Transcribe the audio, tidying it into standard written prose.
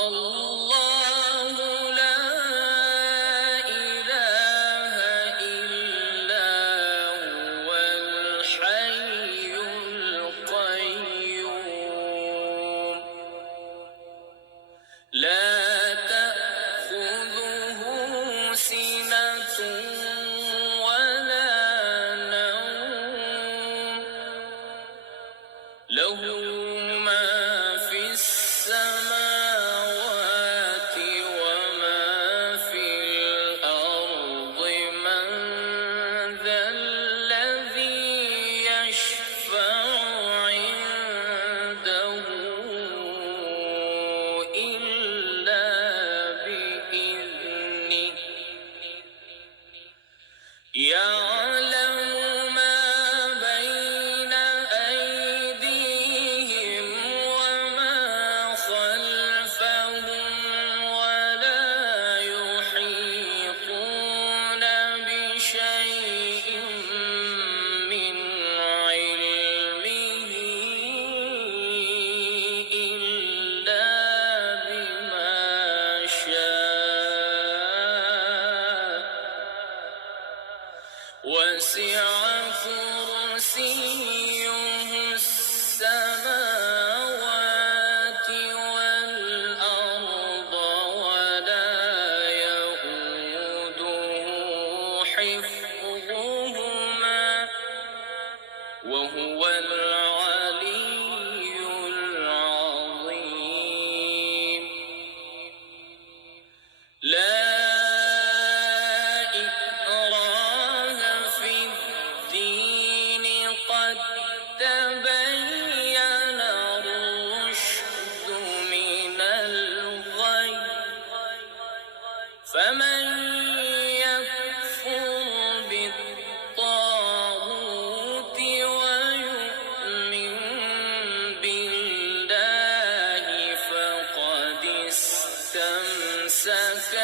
الله لا إله إلا هو الحي القيوم لا تأخذه سنة ولا نوم له ما في السماوات وما في الأرض من ذا الذي يشفع عنده إلا بإذنه يعلم ما بين أيديهم وما خلفهم ولا يحيطون بشيء من علمه إلا بما شاء وسع كرسيه السماوات والأرض ولا يئوده حفظهما وهو العلي العظيم لا إكراه في الدين قد تبين الرشد من الغي فمن يكفر بالطاغوت ويؤمن بالله فقد استمسك